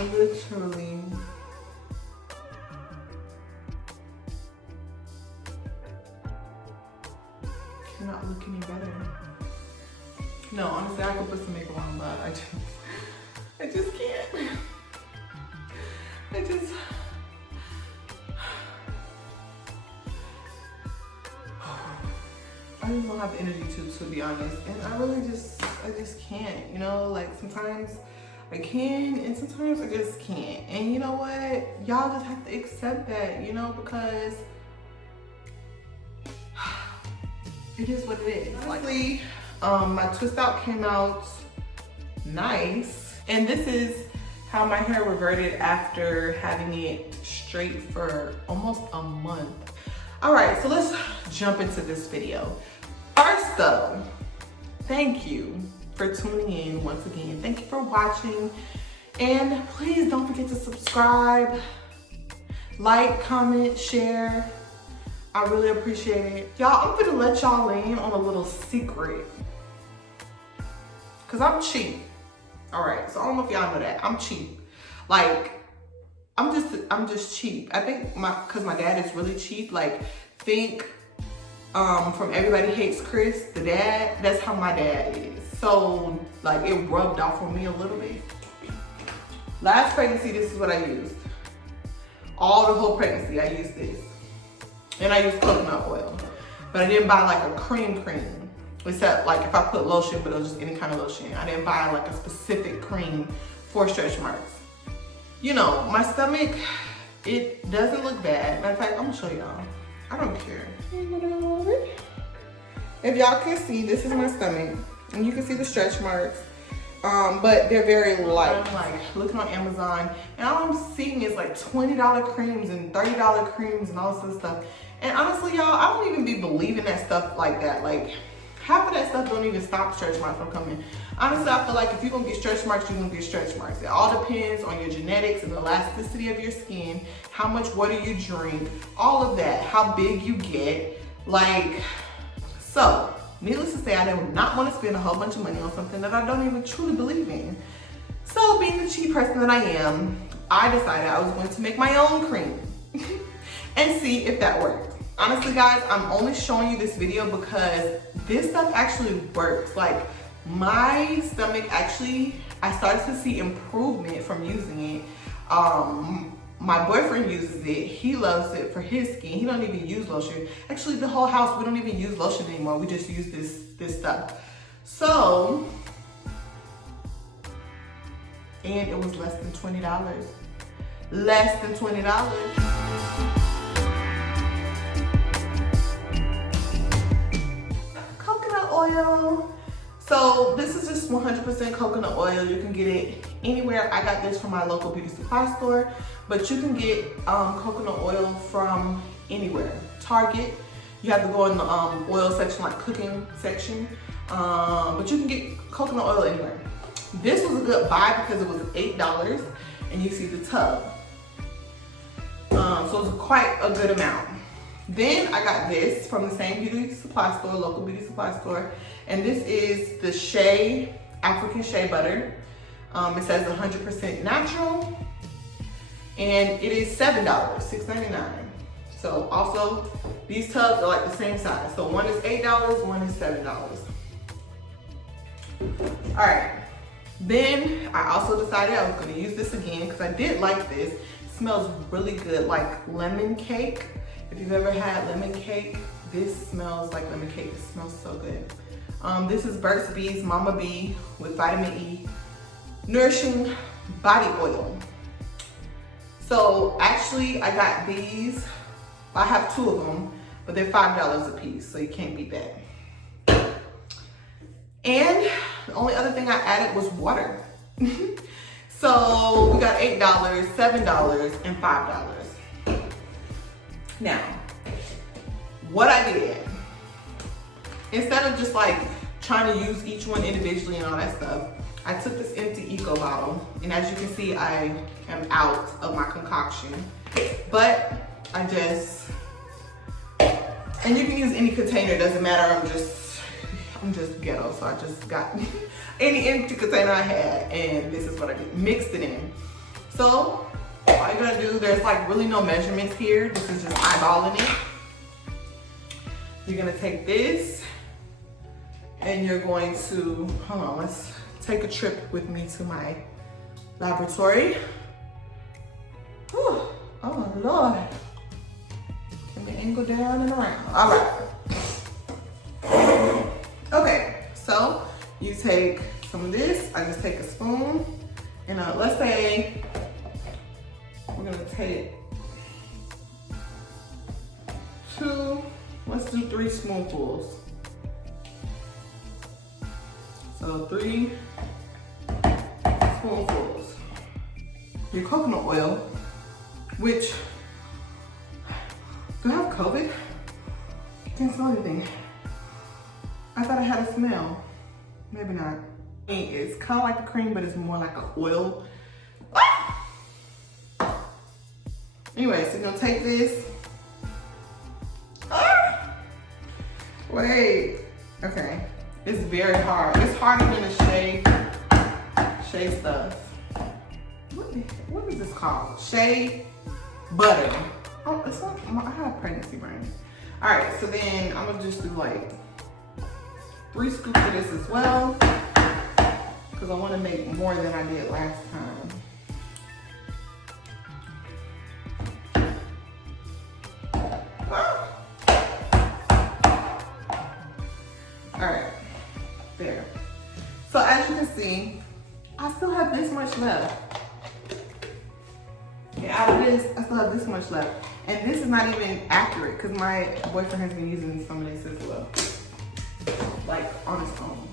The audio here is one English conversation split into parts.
I literally cannot look any better. No, honestly, I could put some makeup on, but I just can't. I just don't have the energy to be honest. And I just can't, you know, like sometimes I can and sometimes I just can't. And you know what? Y'all just have to accept that, you know, because it is what it is. Honestly, my twist out came out nice. And this is how my hair reverted after having it straight for almost a month. All right, so let's jump into this video. First though, thank you for tuning in once again. Thank you for watching. And please don't forget to subscribe, like, comment, share. I really appreciate it. Y'all, I'm gonna let y'all in on a little secret. Cause I'm cheap. All right, so I don't know if y'all know that. I'm cheap. Like, I'm just cheap. I think cause my dad is really cheap. Like, think from Everybody Hates Chris, the dad, that's how my dad is. So like it rubbed off on me a little bit. Last pregnancy, this is what I used. All the whole pregnancy, I used this. And I used coconut oil. But I didn't buy like a cream. Except like if I put lotion, but it was just any kind of lotion. I didn't buy like a specific cream for stretch marks. You know, my stomach, it doesn't look bad. Matter of fact, I'm gonna show y'all. I don't care. If y'all can see, this is my stomach. And you can see the stretch marks. But they're very light. I'm like looking on Amazon and all I'm seeing is like $20 creams and $30 creams and all this other stuff. And honestly, y'all, I don't even be believing that stuff like that. Like half of that stuff don't even stop stretch marks from coming. Honestly, I feel like if you're gonna get stretch marks, you're gonna get stretch marks. It all depends on your genetics and the elasticity of your skin, how much water you drink, all of that, how big you get. Like, so, needless to say, I did not want to spend a whole bunch of money on something that I don't even truly believe in. So, being the cheap person that I am, I decided I was going to make my own cream and see if that worked. Honestly, guys, I'm only showing you this video because this stuff actually works. Like, my stomach actually, I started to see improvement from using it. My boyfriend uses it. He loves it for his skin. He don't even use lotion. Actually, the whole house, we don't even use lotion anymore. We just use this stuff. So, and it was less than $20. Less than $20. Coconut oil. So this is just 100% coconut oil. You can get it anywhere. I got this from my local beauty supply store, but you can get coconut oil from anywhere. Target, you have to go in the oil section, like cooking section, but you can get coconut oil anywhere. This was a good buy because it was $8 and you see the tub. So it was quite a good amount. Then I got this from the same beauty supply store, local beauty supply store. And this is the Shea, African Shea Butter. It says 100% natural. And it is $7, $6.99. So also, these tubs are like the same size. So one is $8, one is $7. All right. Then I also decided I was gonna use this again because I did like this. It smells really good, like lemon cake. If you've ever had lemon cake, this smells like lemon cake. It smells so good. This is Burt's Bees Mama Bee with vitamin E, nourishing body oil. So actually I got these, I have 2 of them, but they're $5 a piece, so you can't beat that. And the only other thing I added was water. So we got $8, $7, and $5. Now, what I did, instead of just like trying to use each one individually and all that stuff, I took this empty Eco bottle, and as you can see, I am out of my concoction. But I just, and you can use any container, it doesn't matter, I'm just ghetto, so I just got any empty container I had, and this is what I did, mixed it in. So all you're gonna do, there's like really no measurements here. This is just eyeballing it. You're gonna take this and you're going to, hold on, let's take a trip with me to my laboratory. Whew. Oh Lord. Can the angle down and around? All right. Okay, so you take some of this. I just take a spoon and let's say we're gonna take let's do 3 spoonfuls. So 3 spoonfuls. Your coconut oil, which, do I have COVID? I can't smell anything. I thought I had a smell. Maybe not. It's kind of like a cream, but it's more like an oil. Ah! Anyway, so you're gonna take this. Ah! Wait, okay. It's very hard. It's harder than the shea stuff. What is this called? Shea butter. Oh, it's not, I have pregnancy brain. All right, so then I'm gonna just do like 3 scoops of this as well, because I want to make more than I did last time. All right, there. So as you can see, I still have this much left. And out of this, I still have this much left. And this is not even accurate because my boyfriend has been using some of this as well. Like on his own.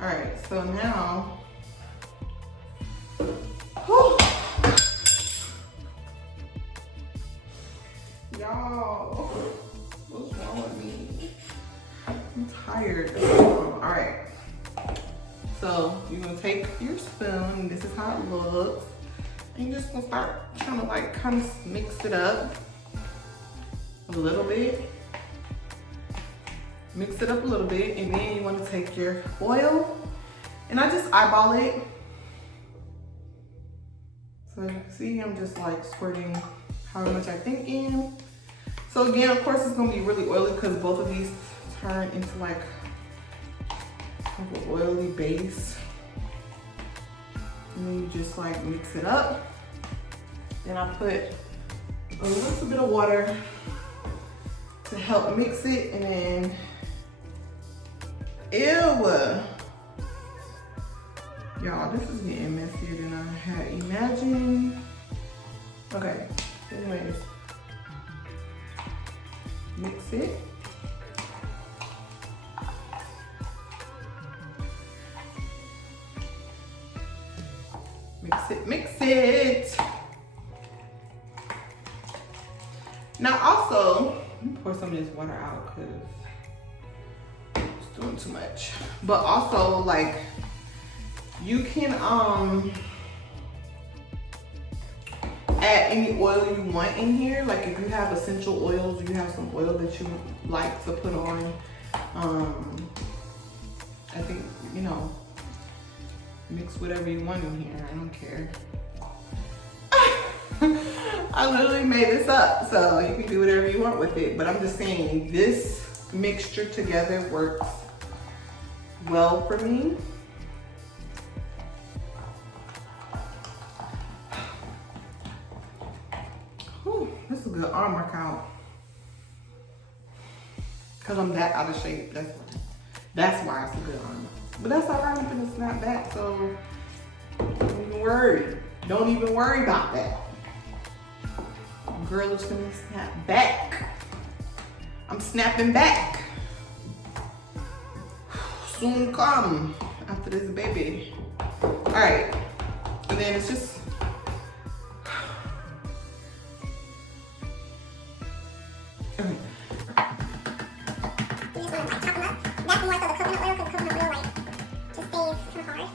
All right, so now, whew. Y'all, what's wrong with me? I'm tired. All right, so you're gonna take your spoon, and this is how it looks. And you're just gonna start trying to like kind of mix it up a little bit. Mix it up a little bit, and then you want to take your oil, and I just eyeball it. So you can see I'm just like squirting however much I think in. So again, of course, it's gonna be really oily because both of these turn into like an oily base. And then you just like mix it up. Then I put a little bit of water to help mix it, and then ew. Y'all, this is getting messier than I had imagined. Okay, anyways, mix it. Mix it. Now also, let me pour some of this water out because it's doing too much. But also, like, you can add any oil you want in here. Like if you have essential oils, you have some oil that you like to put on. I think, you know, mix whatever you want in here. I don't care. I literally made this up, so you can do whatever you want with it. But I'm just saying, this mixture together works well for me. Whew, this is a good arm workout. Cause I'm that out of shape. That's why it's a good arm. But that's all right. I'm gonna snap back, so don't even worry. Don't even worry about that. Girl is gonna snap back. I'm snapping back. Soon come after this baby. All right, and then it's just. Okay. You just want to like chop them up. That's more so the coconut oil, because the coconut oil like just stays kind of hard.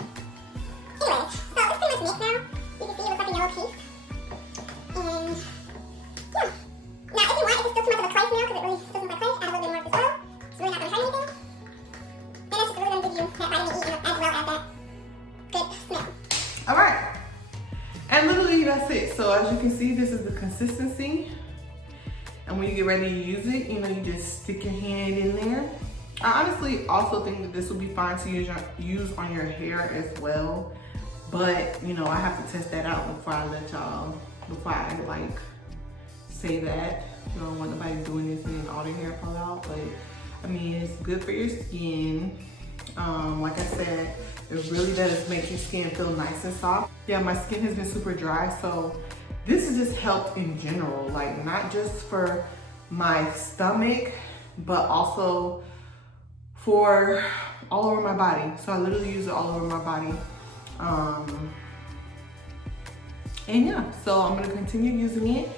Anyway, so it's pretty much mixed now. You can see it looks like a yellow piece. And yeah. Now if you want, if it's still too much of a clay smell, because it really still smells like clay, add a little bit more of this oil. It's really not going to hurt anything. And it's just really going to give you that vitamin E as well as that good smell. All right. that's it. So as you can see, this is the consistency. And when you get ready to use it, you know, you just stick your hand in there. I honestly also think that this will be fine to use on your hair as well. But, you know, I have to test that out before I let y'all, before I like say that. You don't want nobody doing this and then all their hair fall out. But I mean, it's good for your skin. Like I said, it really does make your skin feel nice and soft. Yeah, my skin has been super dry, so this has just helped in general, like not just for my stomach, but also for all over my body. So I literally use it all over my body. And yeah, so I'm gonna continue using it.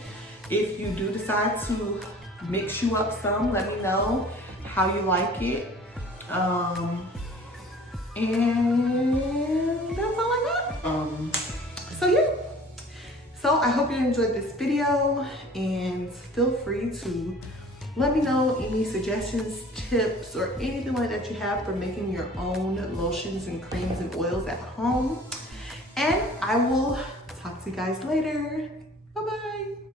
If you do decide to mix you up some, let me know how you like it. And that's all I got. So yeah. So I hope you enjoyed this video, and feel free to let me know any suggestions, tips, or anything like that you have for making your own lotions and creams and oils at home. And I will talk to you guys later.